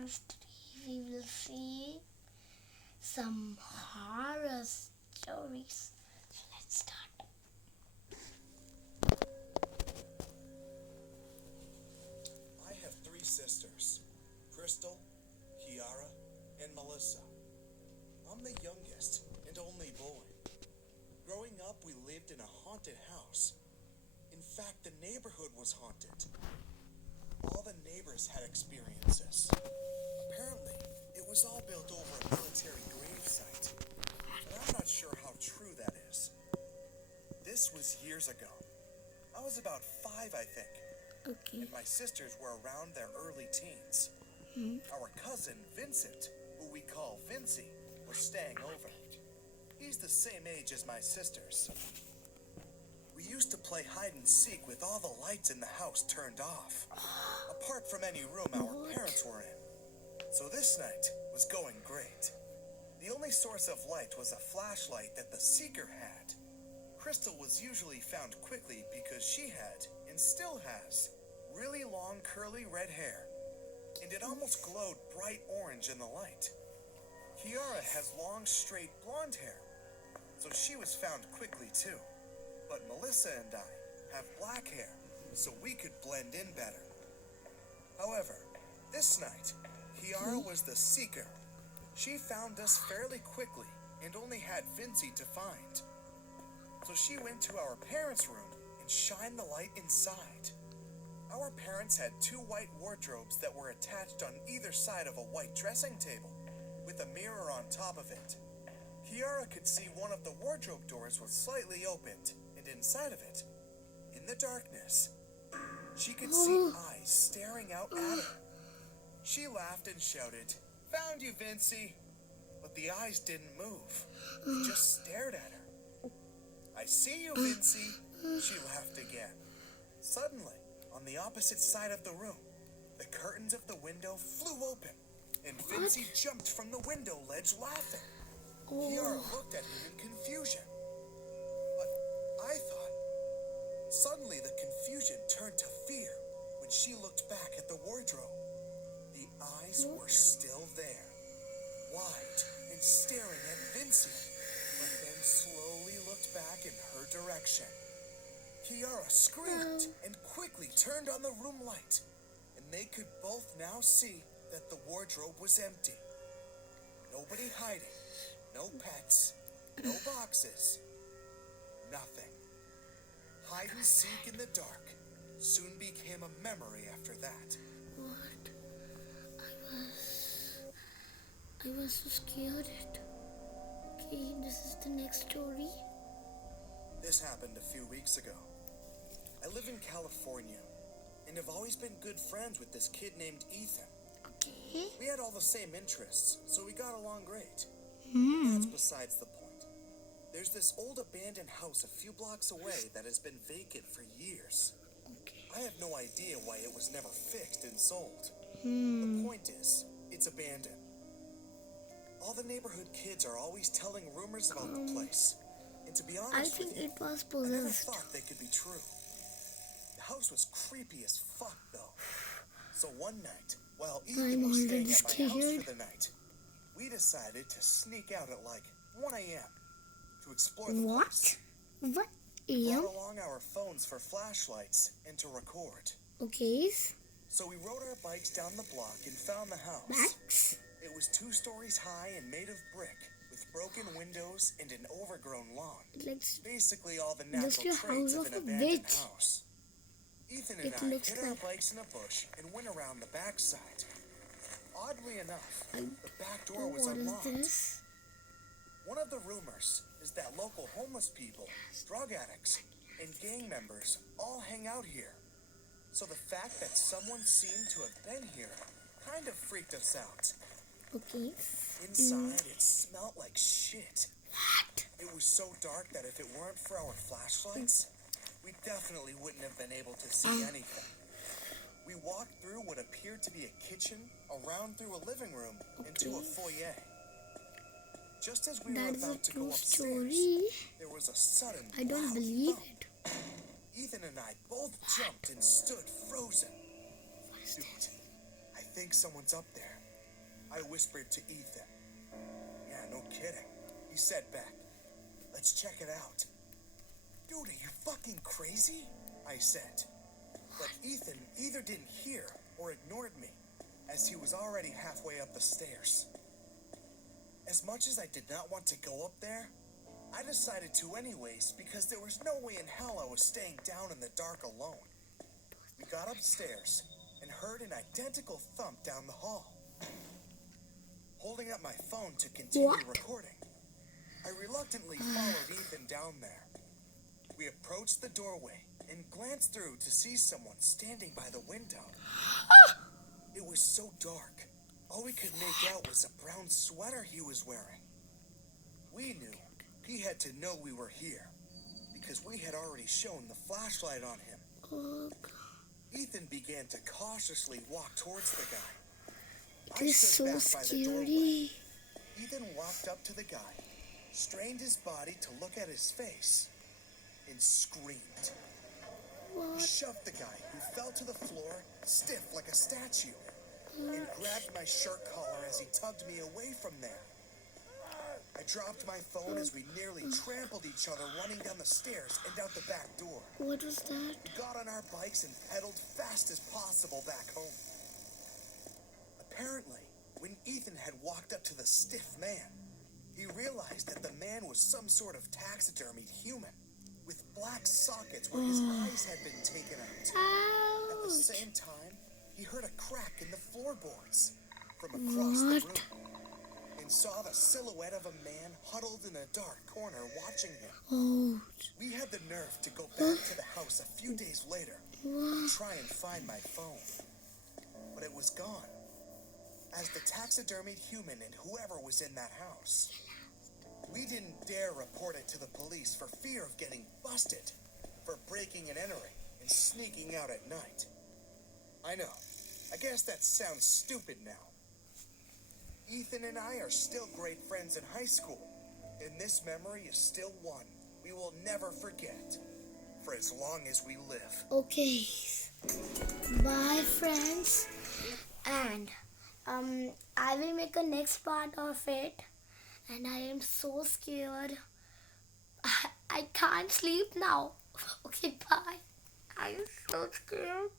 friends, today we will see some horror stories. So let's start. I have three sisters, Crystal, Kiara, and Melissa. I'm the youngest and only boy. Growing up, we lived in a haunted house. In fact, the neighborhood was haunted. All the neighbors had experiences. Apparently, it was all built over a military grave site, but I'm not sure how true that is. This was years ago. I was about 5, I think, Okay. and my sisters were around their early teens. Our cousin, Vincent, who we call Vincy, was staying over. He's the same age as my sisters. We used to play hide and seek with all the lights in the house turned off, apart from any room our parents were in. So this night was going great. The only source of light was a flashlight that the seeker had. Crystal was usually found quickly because she had, and still has, really long curly red hair, and it almost glowed bright orange in the light. Kiara has long straight blonde hair, so she was found quickly too. But Melissa and I have black hair, so we could blend in better. However, this night, Kiara was the seeker. She found us fairly quickly and only had Vincy to find. So she went to our parents' room and shined the light inside. Our parents had 2 white wardrobes that were attached on either side of a white dressing table, with a mirror on top of it. Kiara could see one of the wardrobe doors was slightly opened, and inside of it, in the darkness, she could see eyes staring out at her. She laughed and shouted, "Found you, Vincy!" But the eyes didn't move. They just stared at her. "I see you, Vincy!" She laughed again. Suddenly, on the opposite side of the room, the curtains of the window flew open, and Vincy jumped from the window ledge laughing. Kiara looked at him in confusion. But I thought. Suddenly the confusion turned to fear when she looked back at the wardrobe. The eyes were still there, wide and staring at Vincy, but then slowly looked back in her direction. Kiara screamed and quickly turned on the room light, and they could both now see that the wardrobe was empty. Nobody hiding, no pets, no boxes, nothing. Hide and seek in the dark soon became a memory after that. What? I was so scared. Okay, this is the next story. This happened a few weeks ago. I live in California and have always been good friends with this kid named Ethan. Okay. We had all the same interests, so we got along great. That's besides the point. There's this old abandoned house a few blocks away that has been vacant for years. Okay. I have no idea why it was never fixed and sold. The point is, it's abandoned. All the neighborhood kids are always telling rumors about the place. And to be honest I with think you, it was I never possessed. thought they could be true. The house was creepy as fuck, though. So one night, while Ethan I'm was staying already at my house scared. for the night, we decided to sneak out at like 1 a.m. to explore the What? place. What? Brought along our phones for flashlights and to record. Okay. So we rode our bikes down the block and found the house. Max? It was 2 stories high and made of brick, with broken windows and an overgrown lawn. Let's Basically all the Just natural a traits house of of an a abandoned witch. house. Ethan and It I looks hid our like- bikes in a bush and went around the backside. Oddly enough, the back door was what is unlocked. this? One of the rumors is that local homeless people, drug addicts, and gang members all hang out here. So the fact that someone seemed to have been here kind of freaked us out. Okay. Inside, it smelled like shit. What? It was so dark that if it weren't for our flashlights, we definitely wouldn't have been able to see anything. We walked through what appeared to be a kitchen, around through a living room, into a foyer. Just as we were That is a about to go true upstairs, story. there was a sudden I don't loud believe thump. it. Ethan and I both jumped and stood frozen. What is Dude, that? I think someone's up there. I whispered to Ethan. Yeah, no kidding. He said back, let's check it out. Dude, are you fucking crazy? I said. But Ethan either didn't hear or ignored me, as he was already halfway up the stairs. As much as I did not want to go up there, I decided to anyways because there was no way in hell I was staying down in the dark alone. We got upstairs and heard an identical thump down the hall. Holding up my phone to continue recording, I reluctantly followed Ethan down there. We approached the doorway and glanced through to see someone standing by the window. It was so dark, all we could make out was a brown sweater he was wearing. We knew he had to know we were here because we had already shown the flashlight on him. Ethan began to cautiously walk towards the guy. It is so scary. Ethan walked up to the guy, strained his body to look at his face, and screamed. He shoved the guy, who fell to the floor, stiff like a statue, and grabbed my shirt collar as he tugged me away from there. I dropped my phone as we nearly trampled each other running down the stairs and out the back door. What was that? We got on our bikes and pedaled fast as possible back home. Apparently, when Ethan had walked up to the stiff man, he realized that the man was some sort of taxidermied human with black sockets where his eyes had been taken out. At the same time, he heard a crack in the floorboards from across the room and saw the silhouette of a man huddled in a dark corner watching him. We had the nerve to go back to the house a few days later and try and find my phone. But it was gone, as the taxidermied human and whoever was in that house. We didn't dare report it to the police for fear of getting busted for breaking and entering and sneaking out at night. I know, I guess that sounds stupid now. Ethan and I are still great friends in high school, and this memory is still one we will never forget for as long as we live. Okay, bye friends, and I will make a next part of it, and I am so scared. I can't sleep now. Okay, bye. I am so scared.